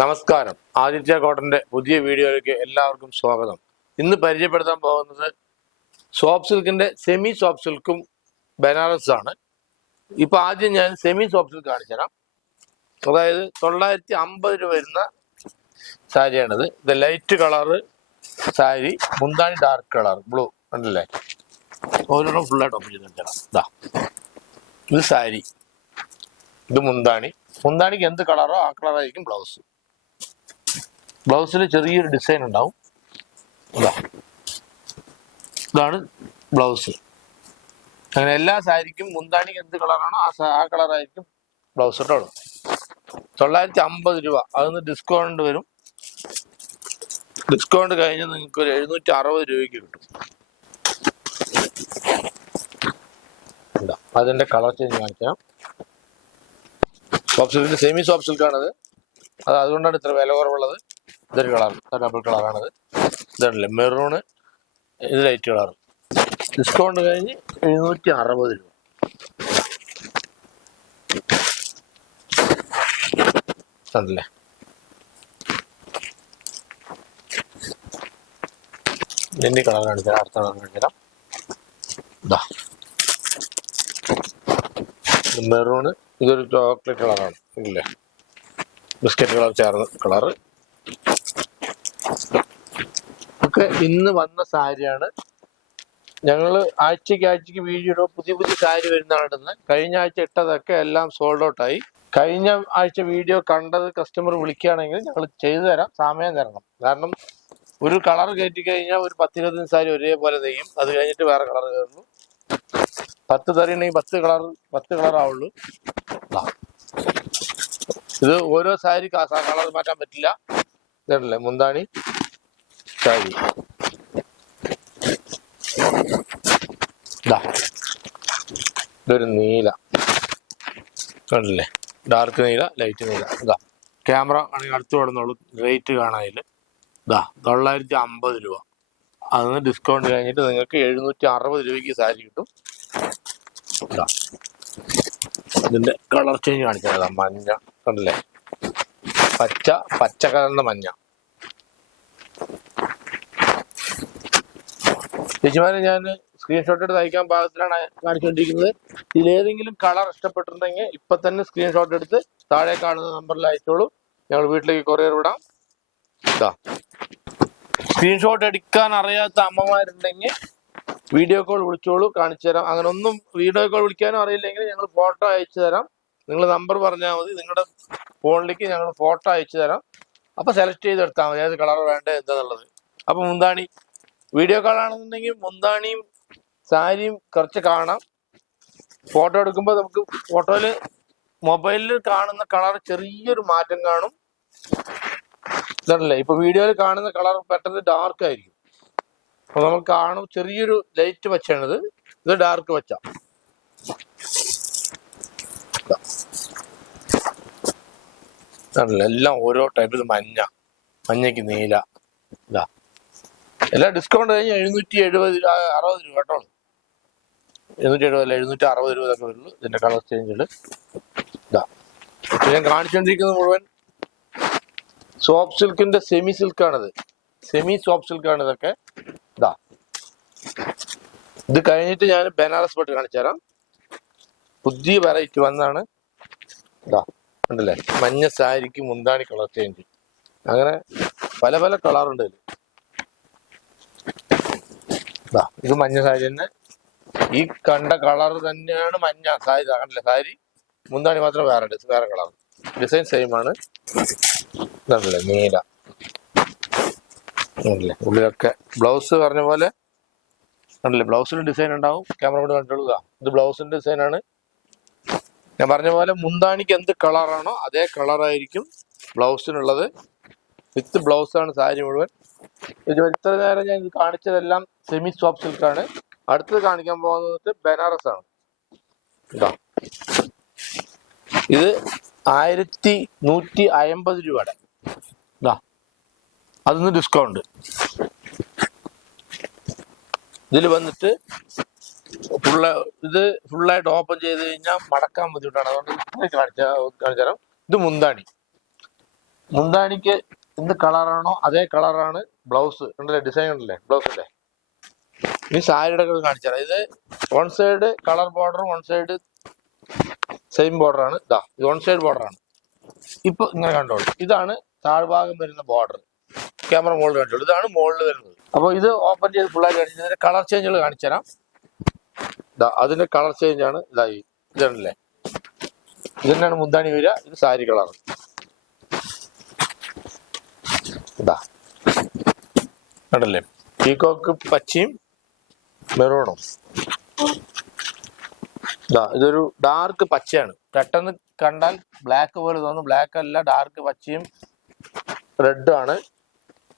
നമസ്കാരം. ആദിത്യ കോട്ടന്റെ പുതിയ വീഡിയോയിലേക്ക് എല്ലാവർക്കും സ്വാഗതം. ഇന്ന് പരിചയപ്പെടുത്താൻ പോകുന്നത് സോപ്പ് സിൽക്കിന്റെ സെമി സോപ്പ് സിൽക്കും ബനാറസ് ആണ്. ഇപ്പൊ ആദ്യം ഞാൻ സെമി സോപ്പ് സിൽക്ക് കാണിച്ചു തരാം. അതായത് തൊള്ളായിരത്തി അമ്പത് രൂപ വരുന്ന സാരിയാണിത്. ഇത് ലൈറ്റ് കളറ് സാരി മുന്താണി ഡാർക്ക് കളർ ബ്ലൂ ഉണ്ടല്ലേ ഓരോരോ ഫുള്ളായിട്ട് ഓപ്പൺ ചെയ്ത് ഇതാ ഇത് സാരി ഇത് മുന്താണി. മുന്താണിക്ക് എന്ത് കളറോ ആ കളറായിരിക്കും ബ്ലൗസ് ബ്ലൗസിൽ ചെറിയൊരു ഡിസൈൻ ഉണ്ടാവും. ഇതാ. ഇതാണ് ബ്ലൗസ്. അങ്ങനെ എല്ലാ സാരിക്കും മുന്താണിക്ക് എന്ത് കളറാണോ ആ ആ കളറായിരിക്കും ബ്ലൗസ് ഇട്ടോളൂ തൊള്ളായിരത്തി അമ്പത് രൂപ. അതിന് ഡിസ്കൗണ്ട് വരും. ഡിസ്കൗണ്ട് കഴിഞ്ഞ് നിങ്ങൾക്ക് ഒരു എഴുന്നൂറ്റി അറുപത് രൂപയ്ക്ക് കിട്ടും. അതിന്റെ കളർ ചേഞ്ച് കാണിക്കാം. സോഫ്റ്റ് സിൽക്കിന്റെ സെമി സോഫ്റ്റ് സിൽക്കാണത് അത് അതുകൊണ്ടാണ് ഇത്ര വില കുറവുള്ളത്. ഇതൊരു കളർ ഡബിൾ കളറാണത്. ഇതല്ലേ മെറൂണ് ഇത് ലൈറ്റ് കളർ ഡിസ്കൗണ്ട് കഴിഞ്ഞ് എഴുന്നൂറ്റി അറുപത് രൂപ. അതല്ലേ ഇതിന്റെ കളർ കാണിച്ചാൽ അടുത്ത കളർ കാണിച്ചാൽ ഇതാ മെറൂണ് ഇതൊരു ചോക്ലേറ്റ് കളറാണ് ഇല്ലേ? ബിസ്ക്കറ്റ് കളർ ചേർന്ന കളറ്. ഒക്കെ ഇന്ന് വന്ന സാരിയാണ്. ഞങ്ങൾ ആഴ്ചക്ക് ആഴ്ചക്ക് വീഡിയോ പുതിയ പുതിയ സാരി വരുന്നതാണ് ഇടുന്നത് കഴിഞ്ഞ ആഴ്ച ഇട്ടതൊക്കെ എല്ലാം സോൾഡ് ഔട്ട് ആയി. കഴിഞ്ഞ ആഴ്ച വീഡിയോ കണ്ടത് കസ്റ്റമർ വിളിക്കുകയാണെങ്കിൽ ഞങ്ങൾ ചെയ്തു തരാം. സമയം തരണം. കാരണം ഒരു കളർ കയറ്റി കഴിഞ്ഞാൽ ഒരു പത്തിരുപത്തഞ്ച് സാരി ഒരേപോലെ തെയ്യും അത് കഴിഞ്ഞിട്ട് വേറെ കളർ കയറുന്നു. പത്ത് തറിയുണ്ടെങ്കിൽ പത്ത് കളർ പത്ത് കളർ ആവുള്ളൂ. ഇത് ഓരോ സാരി കളർ മാറ്റാൻ പറ്റില്ല. ഇതല്ലേ മുന്താണി. ദാ. ഇതൊരു നീല. കണ്ടില്ലേ? ഡാർക്ക് നീല ലൈറ്റ് നീല. ഇതാ ക്യാമറ ആണെങ്കിൽ അടുത്ത് കിടന്നോളൂ. റേറ്റ് കാണാനില്ല. ഇതാ തൊള്ളായിരത്തി അമ്പത് രൂപ. അതിന് ഡിസ്കൗണ്ട് കഴിഞ്ഞിട്ട് നിങ്ങൾക്ക് എഴുന്നൂറ്റി അറുപത് രൂപയ്ക്ക് സാരി കിട്ടും. ഇതാ ഇതിന്റെ കളർ ചേഞ്ച് കാണിച്ചതാ. മഞ്ഞ. കണ്ടില്ലേ? പച്ച പച്ച കലർന്ന മഞ്ഞ. ചേച്ചിമാരെ ഞാൻ സ്ക്രീൻഷോട്ട് എടുത്ത് അയക്കാൻ പാകത്തിലാണ് കാണിച്ചുകൊണ്ടിരിക്കുന്നത് ഇതിലേതെങ്കിലും കളർ ഇഷ്ടപ്പെട്ടിട്ടുണ്ടെങ്കിൽ ഇപ്പൊ തന്നെ സ്ക്രീൻഷോട്ട് എടുത്ത് താഴെ കാണുന്ന നമ്പറിൽ അയച്ചോളൂ. ഞങ്ങൾ വീട്ടിലേക്ക് കൊറിയർ വിടാം. ഇതാ സ്ക്രീൻഷോട്ട് എടുക്കാൻ അറിയാത്ത അമ്മമാരുണ്ടെങ്കിൽ വീഡിയോ കോൾ വിളിച്ചോളൂ കാണിച്ചു തരാം. അങ്ങനെ ഒന്നും വീഡിയോ കോൾ വിളിക്കാനും അറിയില്ലെങ്കിൽ ഞങ്ങൾ ഫോട്ടോ അയച്ചു തരാം. നിങ്ങൾ നമ്പർ പറഞ്ഞാൽ മതി. നിങ്ങളുടെ ഫോണിലേക്ക് ഞങ്ങൾ ഫോട്ടോ അയച്ചു തരാം. അപ്പൊ സെലക്ട് ചെയ്തെടുത്താൽ മതി. ഏത് കളർ വേണ്ടത് എന്താണെന്നുള്ളത് അപ്പൊ മുന്താണി വീഡിയോ കോൾ ആണെന്നുണ്ടെങ്കിൽ മുന്താണിയും സാരിയും കുറച്ച് കാണാം. ഫോട്ടോ എടുക്കുമ്പോൾ നമുക്ക് ഫോട്ടോയിൽ മൊബൈലിൽ കാണുന്ന കളർ ചെറിയൊരു മാറ്റം കാണും. ഇതല്ലേ? ഇപ്പൊ വീഡിയോയിൽ കാണുന്ന കളർ പെട്ടെന്ന് ഡാർക്ക് ആയിരിക്കും. അപ്പൊ നമ്മൾ കാണും. ചെറിയൊരു ലൈറ്റ് വെച്ചാണിത്. ഇത് ഡാർക്ക് ഇതാണല്ലോ, എല്ലാം ഓരോ ടൈപ്പ് മഞ്ഞ. മഞ്ഞയ്ക്ക് നീല. ഇതാ. എല്ലാം ഡിസ്കൗണ്ട് കഴിഞ്ഞ് എഴുന്നൂറ്റി എഴുപത് അറുപത് രൂപ കേട്ടോ. എഴുന്നൂറ്റി അല്ല എഴുന്നൂറ്റി അറുപത് രൂപ ഇതൊക്കെ വരുള്ളൂ. ഇതിന്റെ കളർ ചേഞ്ചുകൾ ഇതാ. ഞാൻ കാണിച്ചുകൊണ്ടിരിക്കുന്നത് മുഴുവൻ സോഫ്റ്റ് സിൽക്കിന്റെ സെമി സിൽക്കാണിത് സെമി സോഫ്റ്റ് സിൽക്കാണ് ഇതൊക്കെ. ഇതാ. ഇത് കഴിഞ്ഞിട്ട് ഞാൻ ബനാറസ് പട്ട് കാണിച്ചു തരാം. പുതിയ വെറൈറ്റി വന്നാണ് ഇതാ ഉണ്ടല്ലേ മഞ്ഞ സാരിക്ക് മുന്താണി കളർ ചേഞ്ച് അങ്ങനെ പല പല കളറുണ്ട് ഇതിൽ ഇതാ മഞ്ഞ സാരി തന്നെ. ഈ കണ്ട കളർ തന്നെയാണ് മഞ്ഞ സാരി. കണ്ടില്ല സാരി? മുന്താണി മാത്രം വേറെ വേറെ കളർ. ഡിസൈൻ സെയിം ആണ്. ഇതല്ലേ നീല. ഉണ്ടല്ലേ ഉള്ളിലൊക്കെ ബ്ലൗസ് പറഞ്ഞ പോലെ. ഉണ്ടല്ലേ ബ്ലൗസിന് ഡിസൈൻ ഉണ്ടാവും. ക്യാമറ കൊണ്ട് കണ്ടുകൊള്ളുക. ഇത് ബ്ലൗസിന്റെ ഡിസൈൻ ആണ്. ഞാൻ പറഞ്ഞ പോലെ മുന്താണിക്ക് എന്ത് കളറാണോ അതേ കളറായിരിക്കും ബ്ലൗസിനുള്ളത് വിത്ത് ബ്ലൗസാണ് സാരി മുഴുവൻ. ഇത് നേരം ഞാൻ ഇത് കാണിച്ചതെല്ലാം സെമി സോഫ്റ്റ് സിൽക്കാണ് അടുത്തത് കാണിക്കാൻ പോകുന്നത് ബനാറസ് ആണ്. കേട്ടോ ഇത് ആയിരത്തി നൂറ്റി അയമ്പത് രൂപയുടെ അതിന്ന് ഡിസ്കൗണ്ട് ഇതിൽ വന്നിട്ട് ഫുള്ള് ഇത് ഫുള്ളായിട്ട് ഓപ്പൺ ചെയ്ത് കഴിഞ്ഞാൽ മടക്കാൻ ബുദ്ധിമുട്ടാണ്. അതുകൊണ്ട് കാണിച്ച കാണിച്ചു തരാം ഇത് മുന്താണി. മുന്താണിക്ക് എന്ത് കളറാണോ അതേ കളറാണ് ബ്ലൗസ് ഉണ്ടല്ലേ? ഡിസൈൻ ഉണ്ടല്ലേ? ബ്ലൗസ് അല്ലേ? ഈ സാരിയുടെ ഒക്കെ കാണിച്ചാൽ ഇത് one side colour border one side same border ആണ്. ഇതാ ഇത് വൺ സൈഡ് ബോർഡർ ആണ്. ഇപ്പൊ ഇങ്ങനെ കണ്ടോളൂ ഇതാണ് താഴ്ഭാഗം വരുന്ന ബോർഡർ ക്യാമറ മോളിൽ കണ്ടോളൂ. ഇതാണ് മോളിൽ വരുന്നത്. അപ്പോൾ ഇത് ഓപ്പൺ ചെയ്ത് ഫുള്ളായിട്ട് കാണിച്ചു ഇതിന്റെ കളർ ചേഞ്ചുകൾ കാണിച്ചു തരാം. ഇതാ അതിന്റെ കളർ ചേഞ്ച് ആണ്. ഇതായി ഇതാണല്ലേ ഇത് തന്നെയാണ് മുന്താണി വരിക. ഇത് സാരി കളർ ഇതാ കണ്ടല്ലേ പീകോക്ക് പച്ചയും മെറൂണും. ഇതാ ഇതൊരു ഡാർക്ക് പച്ചയാണ്. പെട്ടെന്ന് കണ്ടാൽ ബ്ലാക്ക് പോലെ തോന്നുന്നു ബ്ലാക്ക് അല്ല ഡാർക്ക് പച്ചയും റെഡും ആണ്.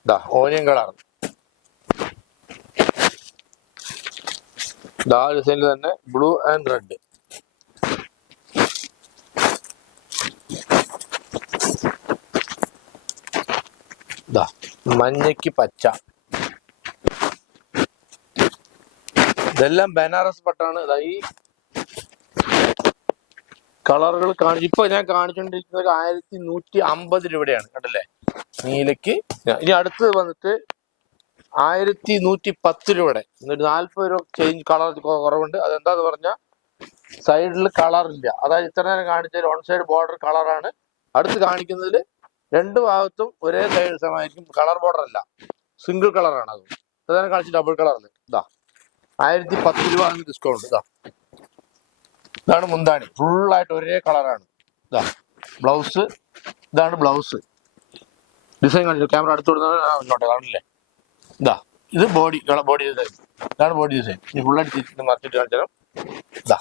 ഇതാ ഓനിയൻ കളർ ഇതാ ഡിസൈനിൽ തന്നെ ബ്ലൂ ആൻഡ് റെഡ് മഞ്ഞയ്ക്ക് പച്ച. ഇതെല്ലാം ബനാറസ് പട്ടാണ്. ഈ കളറുകൾ കാണിച്ചു ഇപ്പൊ ഞാൻ കാണിച്ചുകൊണ്ടിരിക്കുന്നത് ആയിരത്തി നൂറ്റി അമ്പത് രൂപയാണ് കണ്ടല്ലേ? നീലയ്ക്ക്. ഇനി അടുത്തത് വന്നിട്ട് ആയിരത്തി നൂറ്റി പത്ത് രൂപയുടെ. എന്നിട്ട് നാല്പത് രൂപ ചേഞ്ച് കളർ കുറവുണ്ട്. അതെന്താന്ന് പറഞ്ഞാൽ സൈഡിൽ കളർ ഇല്ല. അതായത് ഇത്ര നേരം കാണിച്ചതിൽ ഓൺ സൈഡ് ബോർഡർ കളറാണ് അടുത്ത് കാണിക്കുന്നതിൽ രണ്ട് ഭാഗത്തും ഒരേ സൈഡ് സമയമായിരിക്കും കളർ ബോർഡർ അല്ല. സിംഗിൾ കളറാണ് അത്. ഇതാണ് കാണിച്ച് ഡബിൾ കളറിൽ ഇതാ. ആയിരത്തി പത്ത് രൂപ ഡിസ്കൗണ്ട് ഇതാ ഇതാണ് മുന്താണി. ഫുള്ളായിട്ട് ഒരേ കളറാണ് ഇതാ ബ്ലൗസ് ഇതാണ് ബ്ലൗസ് ഡിസൈൻ കാണിച്ചു ക്യാമറ അടുത്ത് കൊടുത്തോട്ടെ കാണില്ലേ? ഇതാ ഇത് ബോഡി ബോഡി ഡിസൈൻ ഇതാണ് ബോഡി ഡിസൈൻ ഈ ഫുള്ളായിട്ട് തിരിച്ചിട്ട് മറിച്ചിട്ട് കാണിച്ചു തരാം. ഇതാ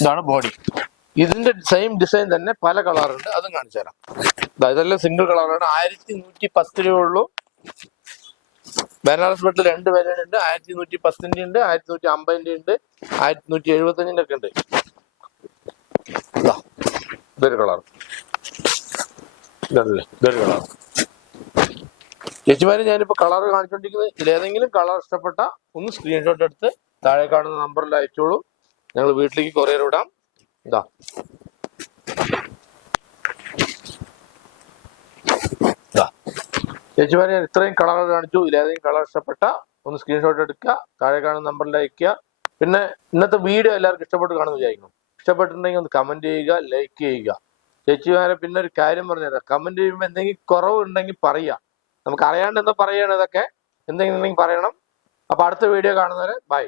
ഇതാണ് ബോഡി ഇതിന്റെ സെയിം ഡിസൈൻ തന്നെ പല കളറുണ്ട് അതും കാണിച്ചു തരാം. ഇതാ ഇതെല്ലാം സിംഗിൾ കളറാണ് ആയിരത്തി നൂറ്റി പത്ത് രൂപ ഉള്ളൂ. ബനാറസ് ബെട്ടിൽ രണ്ട് വിലയുടെ ഉണ്ട് ആയിരത്തി നൂറ്റി പത്തിന്റെ ഉണ്ട് ആയിരത്തി നൂറ്റി അമ്പതിന്റെ ഉണ്ട് ആയിരത്തി നൂറ്റി എഴുപത്തി അഞ്ചിന്റെ ഒക്കെ ഉണ്ട്. ഇതാ, ഇതൊരു കളർ ഇതൊരു കളർ ചേച്ചിമാരെ ഞാനിപ്പോ കളർ കാണിച്ചുകൊണ്ടിരിക്കുന്നത് ഇതിലേതെങ്കിലും കളർ ഇഷ്ടപ്പെട്ട ഒന്ന് സ്ക്രീൻഷോട്ട് എടുത്ത് താഴെ കാണുന്ന നമ്പറിൽ അയച്ചോളൂ. ഞങ്ങൾ വീട്ടിലേക്ക് കൊറിയർ വിടാം. ഇതാ ചേച്ചിമാരെ ഞാൻ ഇത്രയും കളർ കാണിച്ചു. ഇതിലേതെങ്കിലും കളർ ഇഷ്ടപ്പെട്ട ഒന്ന് സ്ക്രീൻഷോട്ട് എടുക്കുക താഴെ കാണുന്ന നമ്പറിൽ അയക്കുക പിന്നെ ഇന്നത്തെ വീഡിയോ എല്ലാവർക്കും ഇഷ്ടപ്പെട്ട് കാണുമെന്ന് വിചാരിക്കുന്നു. ഇഷ്ടപ്പെട്ടിട്ടുണ്ടെങ്കിൽ ഒന്ന് കമന്റ് ചെയ്യുക ലൈക്ക് ചെയ്യുക. ചേച്ചിമാരെ പിന്നെ ഒരു കാര്യം പറഞ്ഞുതരാം. കമന്റ് ചെയ്യുമ്പോൾ എന്തെങ്കിലും കുറവുണ്ടെങ്കിൽ പറയുക. നമുക്ക് അറിയാണ്ട് എന്താ പറയണം ഇതൊക്കെ. എന്തെങ്കിലും ഉണ്ടെങ്കിൽ പറയണം. അപ്പൊ അടുത്ത വീഡിയോ കാണുന്നവരെ ബൈ